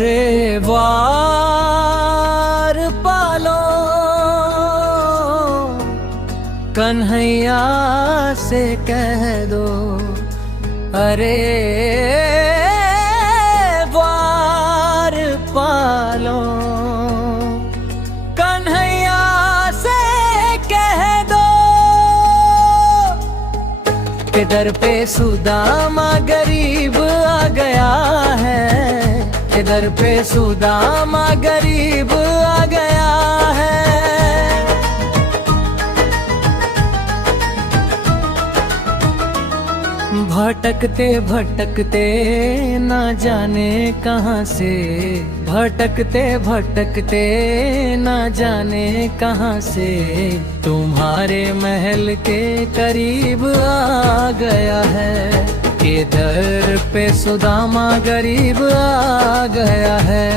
अरे वार पालो कन्हैया से कह दो, अरे वार पालो कन्हैया से कह दो कि दर पे सुदामा गरीब आ गया है, दर पे सुदामा गरीब आ गया है। भटकते भटकते ना जाने कहाँ से, भटकते भटकते ना जाने कहाँ से तुम्हारे महल के करीब आ गया है, के दर पे सुदामा गरीब आ गया है।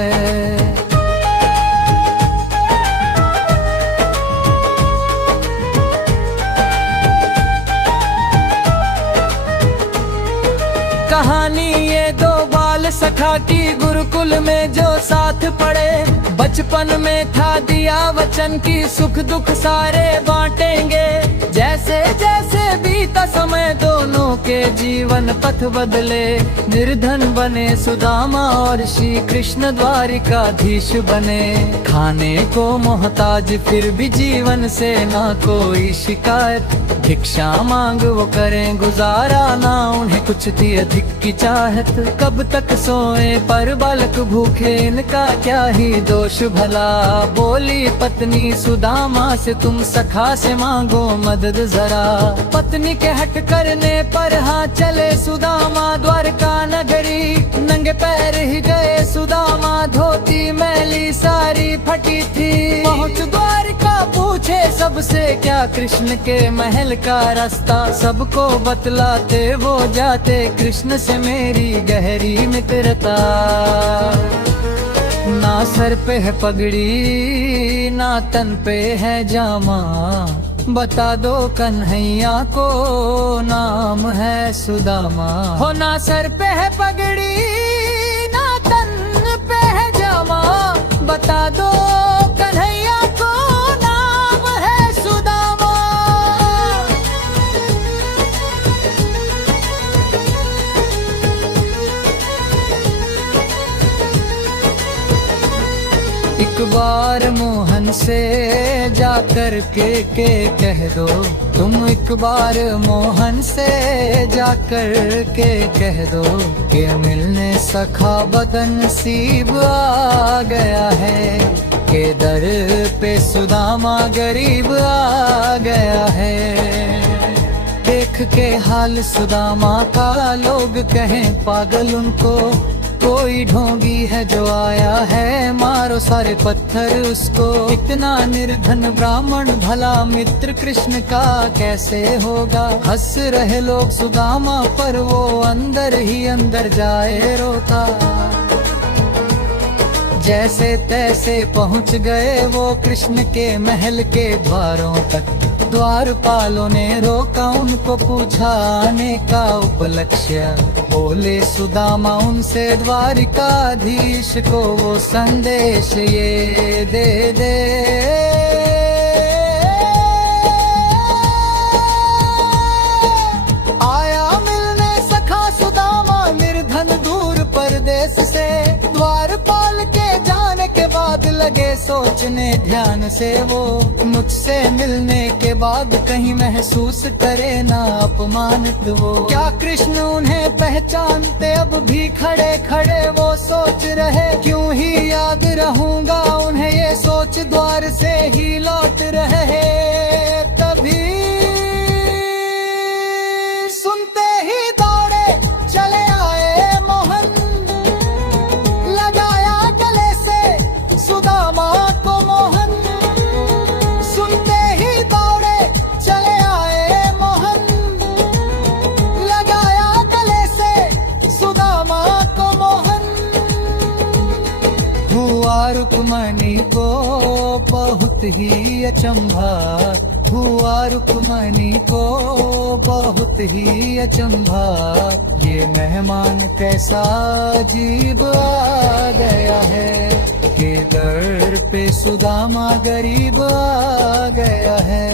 कहानी ये दो बाल सखा की, गुरुकुल में जो साथ पढ़े, बचपन में था दिया वचन की सुख दुख सारे बांटेंगे। जैसे जैसे बीता समय दोनों के जीवन पथ बदले, निर्धन बने सुदामा और श्री कृष्ण द्वारिकाधीश बने। खाने को मोहताज फिर भी जीवन से ना कोई शिकायत, भिक्षा मांग वो करें गुजारा, ना उन्हें कुछ थी अधिक की चाहत। कब तक सोए पर बालक भूखे, इनका क्या ही दोष भला। बोली पत्नी सुदामा से तुम सखा से मांगो मदद जरा। पत्नी के हट करने पर हाँ चले सुदामा द्वारका नगरी। नंगे पैर ही गए सुदामा, धोती मैली सारी फटी थी। पहुँच द्वारका पूछे सबसे क्या कृष्ण के महल का रास्ता, सबको बतलाते वो जाते कृष्ण से मेरी गहरी मित्रता। ना सर पे है पगड़ी ना तन पे है जामा, बता दो कन्हैया को नाम है सुदामा। हो ना सर पे है पगड़ी ना तन पे है जामा, बता दो कन्हैया को नाम है सुदामा। एक बार मोहन से जाकर के कह दो, तुम एक बार मोहन से जाकर के कह दो कि मिलने सखा बदनसीब आ गया है, के दर पे सुदामा गरीब आ गया है। देख के हाल सुदामा का लोग कहें पागल उनको, कोई ढोंगी है जो आया है मारो सारे पत्थर उसको। इतना निर्धन ब्राह्मण भला मित्र कृष्ण का कैसे होगा। हंस रहे लोग सुदामा पर वो अंदर ही अंदर जाए रोता। जैसे तैसे पहुंच गए वो कृष्ण के महल के द्वारों तक। द्वारपालों ने रोका उनको, पूछा आने का उपलक्ष्य। बोले सुदामा उनसे द्वारिकाधीश को वो संदेश ये दे दे। आया मिलने सखा सुदामा निर्धन दूर परदेश से। द्वारपाल के जाने के बाद लगे सोचने ध्यान से वो, मुझसे मिलने के बाद कहीं महसूस करे ना अपमानित वो। क्या कृष्ण उन्हें पहचानते अब भी खड़े खड़े वो सोच रहे। क्यों ही याद रहूंगा उन्हें ये सोच द्वार से ही लौट रहे। तभी सुनते ही दौड़े चले आए मोहन, लगाया गले से सुदामा को मोहन। सुनते ही दौड़े चले आए मोहन, लगाया गले से सुदामा को मोहन। हुआ रुक्मणी को बहुत ही अचंभा, हुआ रुक्मणी को बहुत ही अचंभा, ये मेहमान कैसा अजीब आ गया है, के दर पे सुदामा गरीब आ गया है।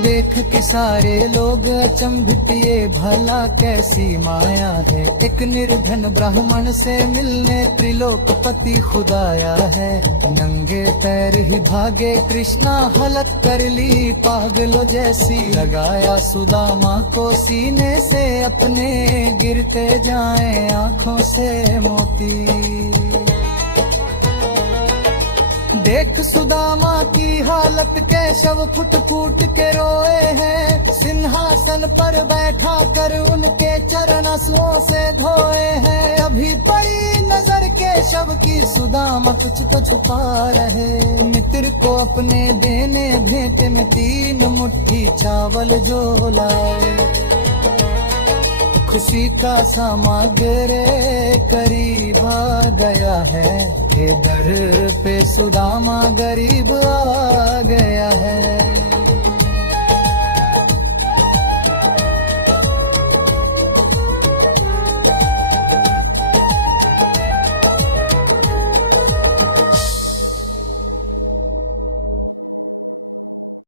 देख के सारे लोग अचंभित, ये भला कैसी माया है, एक निर्धन ब्राह्मण से मिलने त्रिलोकपति खुदाया है। नंगे पैर ही भागे कृष्णा, हलत कर ली पागलों जैसी, लगाया सुदामा को सीने से अपने, गिरते जाए आंखों से मोती। देख सुदामा की हालत, केशव फुट फूट के रोए हैं, सिंहासन पर बैठा कर उनके चरण आंसुओं से धोए हैं। अभी पड़ी नजर केशव की, सुदामा कुछ तो छुपा रहे, मित्र को अपने देने भेंट में 3 मुट्ठी चावल जो लाए, खुशी का सामग्री करीब आ गया है, के दर पे सुदामा गरीब आ गया है।